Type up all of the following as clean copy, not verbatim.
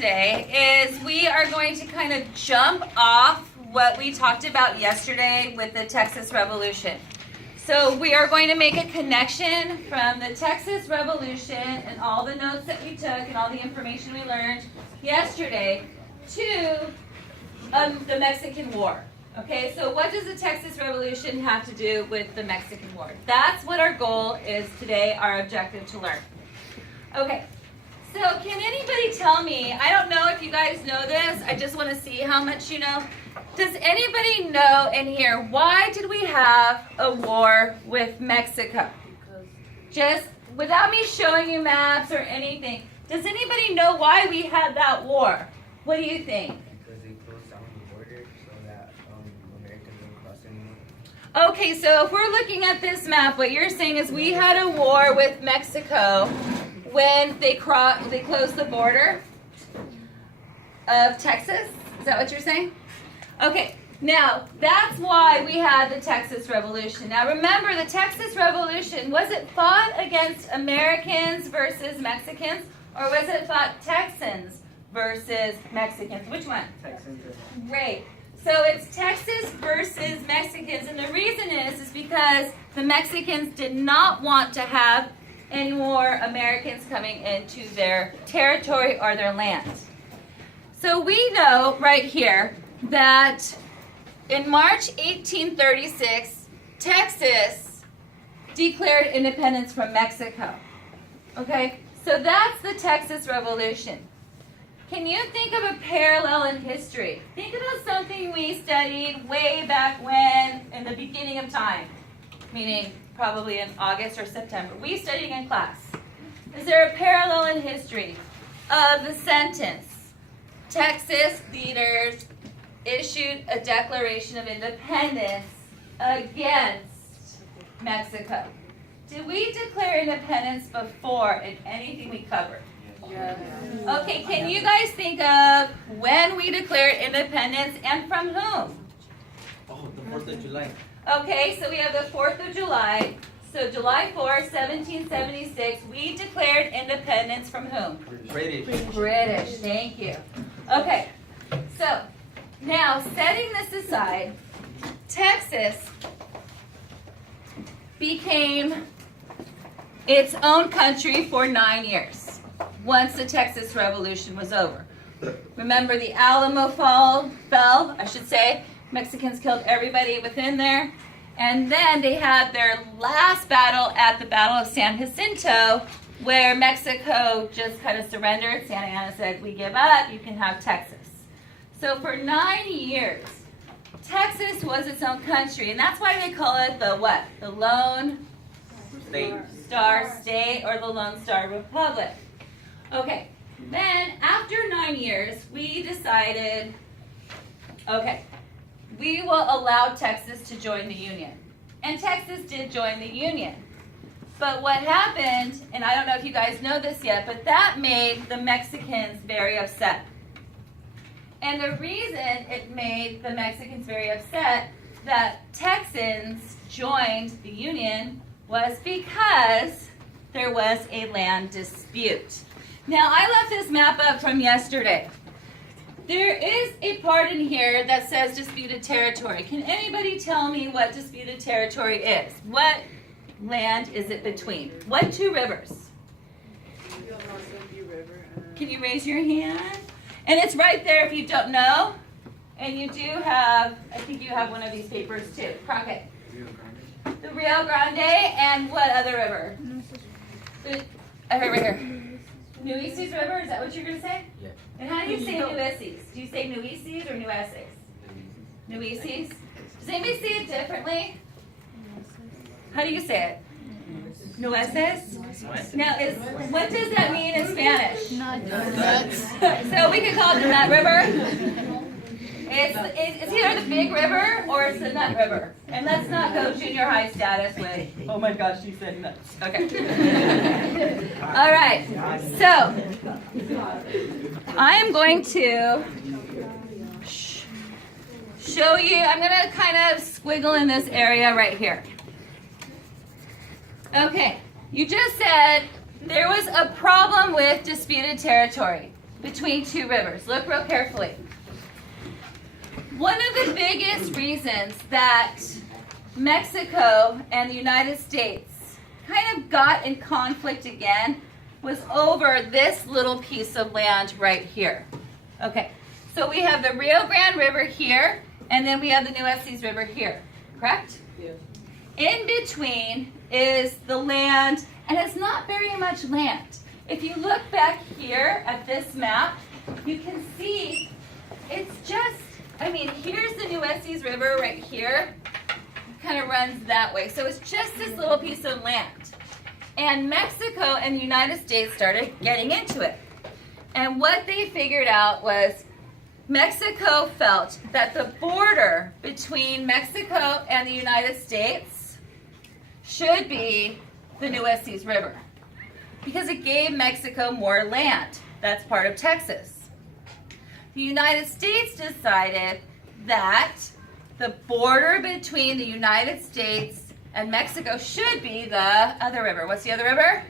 today is we are going to kind of jump off what we talked about yesterday with the Texas Revolution. So we are going to make a connection from the Texas Revolution and all the notes that we took and all the information we learned yesterday to the Mexican War. Okay, so what does the Texas Revolution have to do with the Mexican War? That's what our goal is today, our objective to learn. Okay, so can anybody tell me, I don't know if you guys know this, I just want to see how much you know. Does anybody know in here, why did we have a war with Mexico? Just without me showing you maps or anything, does anybody know why we had that war? What do you think? Because they closed down the border so that Americans don't cross anymore. Okay, so if we're looking at this map, what you're saying is we had a war with Mexico when they closed the border of Texas. Is that what you're saying? Okay, now that's why we had the Texas Revolution. Now remember, the Texas Revolution, was it fought against Americans versus Mexicans, or was it fought Texans versus Mexicans? Which one? Texans. Great. So it's Texas versus Mexicans, and the reason is because the Mexicans did not want to have any more Americans coming into their territory or their land. So we know right here that in March 1836, Texas declared independence from Mexico. Okay, so that's the Texas Revolution. Can you think of a parallel in history? Think about something we studied way back when, in the beginning of time, meaning probably in August or September. We studied in class. Is there a parallel in history of the sentence, Texas leaders issued a declaration of independence against Mexico? Did we declare independence before in anything we covered? Yeah. Okay, can you guys think of when we declared independence and from whom? Oh, the 4th of July. Okay, so we have the 4th of July. So July 4th, 1776, we declared independence from whom? British. British, thank you. Okay, so now setting this aside, Texas became its own country for 9 years once the Texas Revolution was over. Remember, the Alamo fell, I should say. Mexicans killed everybody within there. And then they had their last battle at the Battle of San Jacinto, where Mexico just kind of surrendered. Santa Anna said, we give up, you can have Texas. So for 9 years, Texas was its own country. And that's why they call it the what? The Lone Star State, or the Lone Star Republic. Okay, then after 9 years, we decided, okay, we will allow Texas to join the Union. And Texas did join the Union. But what happened, and I don't know if you guys know this yet, but that made the Mexicans very upset. And the reason it made the Mexicans very upset that Texans joined the Union was because there was a land dispute. Now, I left this map up from yesterday. There is a part in here that says disputed territory. Can anybody tell me what disputed territory is? What land is it between? What two rivers? Can you raise your hand? And it's right there if you don't know. And you do have, I think you have one of these papers too. Crockett. The Rio Grande, and what other river? Right here. Nueces River, is that what you're going to say? Yeah. And how do you say Nueces? Do you say Nueces or Nueces? Nueces? Does anybody say it differently? How do you say it? Nueces? Now, what does that mean in Spanish? Nuts. So we could call it the Nut River. It's either the Big River or it's the Nut River. And let's not go junior high status with, oh my gosh, she said nuts. Okay. All right. So, I am going to show you, I'm going to kind of squiggle in this area right here. Okay. You just said there was a problem with disputed territory. between two rivers. Look real carefully. One of the biggest reasons that Mexico and the United States kind of got in conflict again was over this little piece of land right here. Okay, so we have the Rio Grande River here, and then we have the Nueces River here, correct? Yes. In between is the land, and it's not very much land. If you look back here at this map, you can see it's just, I mean, here's the Nueces River right here. It kind of runs that way. So it's just this little piece of land. And Mexico and the United States started getting into it. And what they figured out was Mexico felt that the border between Mexico and the United States should be the Nueces River because it gave Mexico more land. That's part of Texas. The United States decided that the border between the United States and Mexico should be the other river. What's the other river?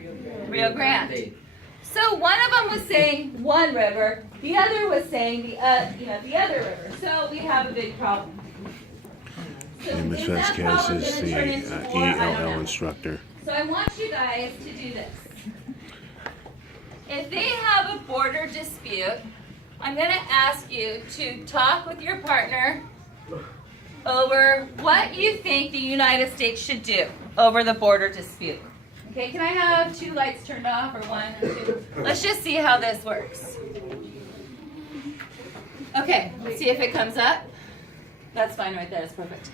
Rio Grande. So one of them was saying one river, the other was saying the other river. So we have a big problem. So And Ms. is that problem Vasquez is gonna the turn into war? I don't ELL know. instructor. So I want you guys to do this. If they have a border dispute, I'm going to ask you to talk with your partner over what you think the United States should do over the border dispute. Okay, can I have 2 lights turned off or 1 or 2? Let's just see how this works. Okay, let's see if it comes up. That's fine right there, that's perfect.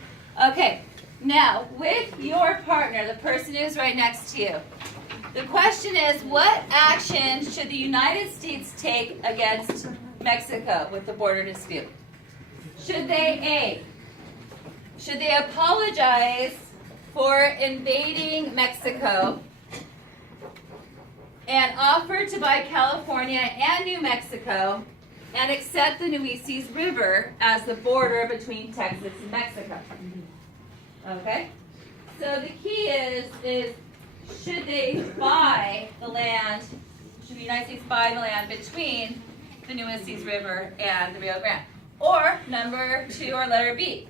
Okay, now with your partner, the person who's right next to you, the question is, what action should the United States take against Mexico with the border dispute? Should they, should they apologize for invading Mexico and offer to buy California and New Mexico and accept the Nueces River as the border between Texas and Mexico? Okay? So the key is should they buy the land, should the United States buy the land between the Nueces River and the Rio Grande? Or number 2, or letter B,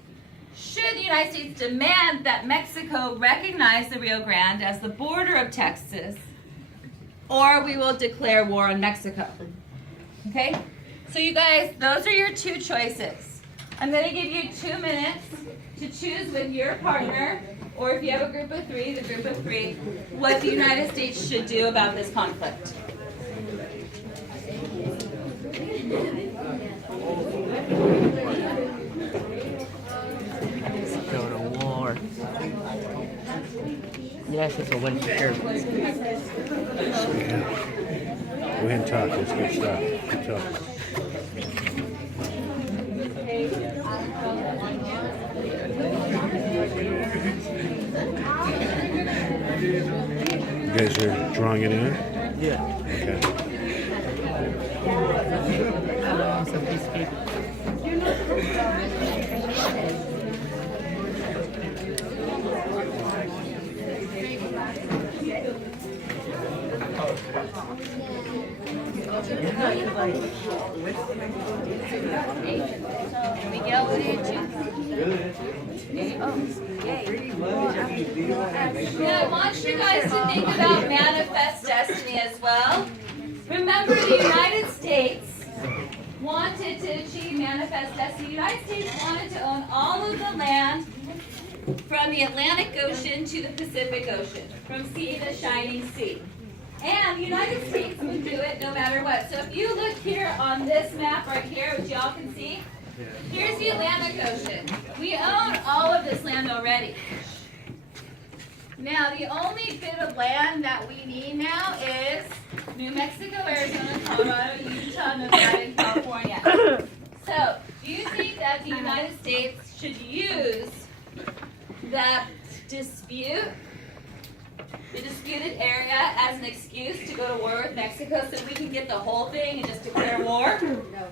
should the United States demand that Mexico recognize the Rio Grande as the border of Texas, or we will declare war on Mexico? Okay? So you guys, those are your 2 choices. I'm going to give you 2 minutes to choose with your partner, or if you have a group of 3, the group of 3, what the United States should do about this conflict. Go to war. Yes, it's a win for sure. Yeah. Go ahead and talk. That's good stuff. Good talk. You guys are drawing it in? Yeah. Okay. Some piece of paper. Miguel, what do you choose? Now, I want you guys to think about manifest destiny as well. Remember, the United States wanted to achieve manifest destiny. The United States wanted to own all of the land from the Atlantic Ocean to the Pacific Ocean, from sea to shining sea. And the United States would do it no matter what. So if you look here on this map right here, which y'all can see, here's the Atlantic Ocean. We own all of this land already. Now, the only bit of land that we need now is New Mexico, Arizona, Colorado, Utah, Nevada, and California. So, do you think that the United States should use that dispute, the disputed area, as an excuse to go to war with Mexico so we can get the whole thing and just declare war?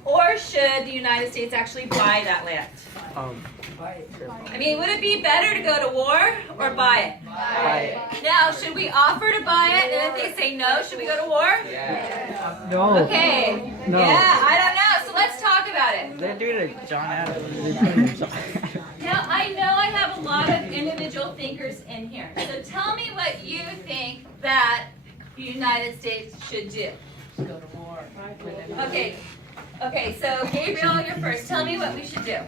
Or should the United States actually buy that land? I mean, would it be better to go to war or buy it? Buy it. Now, should we offer to buy it, and if they say no, should we go to war? Yeah. No. Okay. No. Yeah, I don't know. So let's talk about it. They're doing a John Adams. Now, I know I have a lot of individual thinkers in here. So tell me what you think that the United States should do. Go to war. Okay. Okay, so Gabriel, you're first. Tell me what we should do.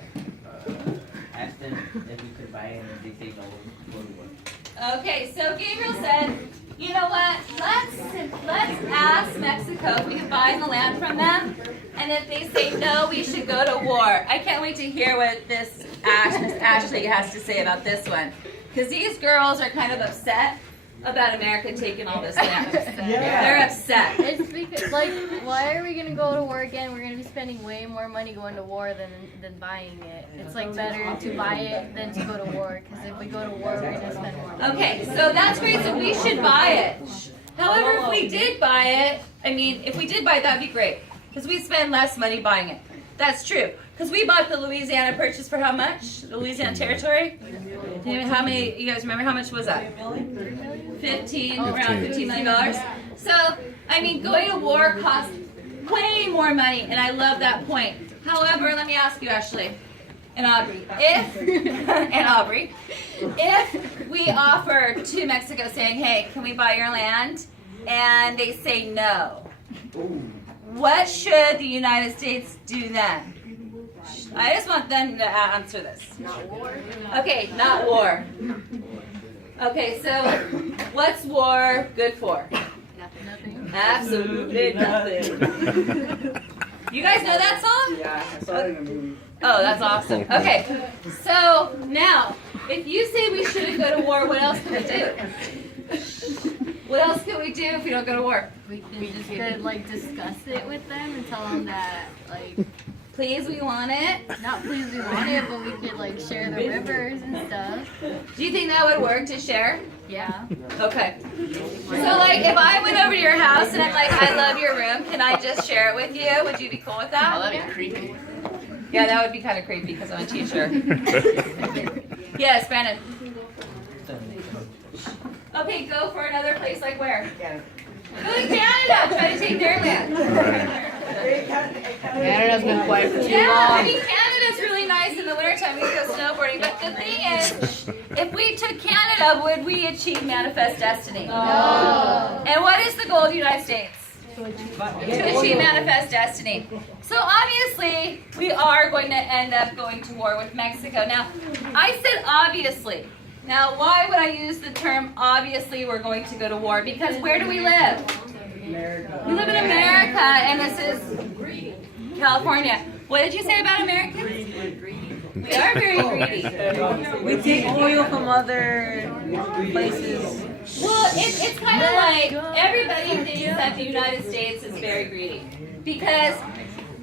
Ask them if we could buy it, and if they say no, we'll go to work. Okay, so Gabriel said, you know what? Let's ask Mexico if we can buy the land from them. And if they say no, we should go to war. I can't wait to hear what this Miss Ashley has to say about this one. Because these girls are kind of upset about America taking all this land. They're upset. It's because, like, why are we gonna go to war again? We're gonna be spending way more money going to war than buying it. It's like better to buy it than to go to war. Because if we go to war, we're gonna spend more money. Okay, so that's great. So we should buy it. However, if we did buy it, I mean, if we did buy it, that'd be great. Because we spend less money buying it. That's true. Because we bought the Louisiana Purchase for how much? The Louisiana Territory? How many, you guys remember how much was that? 15, around $15 million. So, I mean, going to war costs way more money, and I love that point. However, let me ask you, Ashley and Aubrey, if we offer to Mexico saying, hey, can we buy your land? And they say no. What should the United States do then? I just want them to answer this. Not war. Okay, not war. Okay, so what's war good for? Nothing. Absolutely nothing. You guys know that song? Yeah, I saw it in a movie. Oh, that's awesome. Okay, so now, if you say we shouldn't go to war, what else can we do? What else can we do if we don't go to war? We could like discuss it with them and tell them that like Please, we want it. not please we want it, but we could like share the rivers and stuff. Do you think that would work to share? Yeah. Okay. So like if I went over to your house and I'm like, I love your room, can I just share it with you? Would you be cool with that? Oh, that'd be creepy. Yeah, that would be kind of creepy because I'm a teacher. Yes, Brandon. Okay, go for another place like where? Yeah. Go to Canada. Try to take their land. Canada's been quiet for too Yeah, I long. mean Canada's really nice in the wintertime. We can go snowboarding. But the thing is, if we took Canada, would we achieve manifest destiny? No. And what is the goal of the United States? To achieve manifest destiny. So obviously, we are going to end up going to war with Mexico. Now, I said obviously. Now, why would I use the term obviously we're going to go to war? Because where do we live? America. We live in America, and this is California. What did you say about Americans? We are very greedy. We take oil from other places. Well, it's kind of like everybody thinks that the United States is very greedy. Because,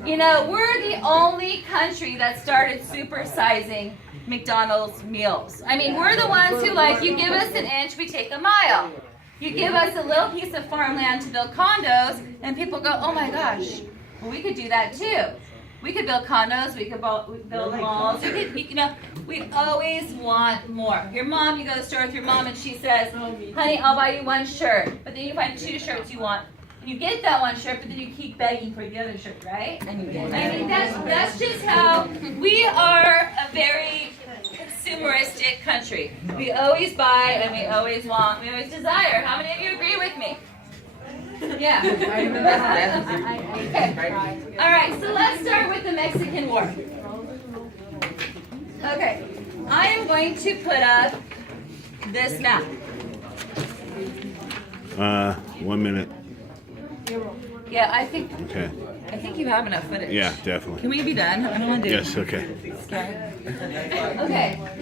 you know, we're the only country that started supersizing McDonald's meals. I mean, we're the ones who like, you give us an inch, we take a mile. You give us a little piece of farmland to build condos, and people go, oh my gosh, well, we could do that too. We could build condos, we could build malls, you know, we always want more. Your mom, you go to the store with your mom and she says, honey, I'll buy you one shirt, but then you find 2 shirts you want. You get that one shirt, but then you keep begging for the other shirt, right? I mean, that's just how we are a very consumeristic country. We always buy and we always want, we always desire. How many of you agree with me? Yeah. Okay. All right, so let's start with the Mexican War. Okay. I am going to put up this map. 1 minute. Yeah, I think you have enough footage. Yeah, definitely. Can we be done? I don't want to do Yes, okay. Okay.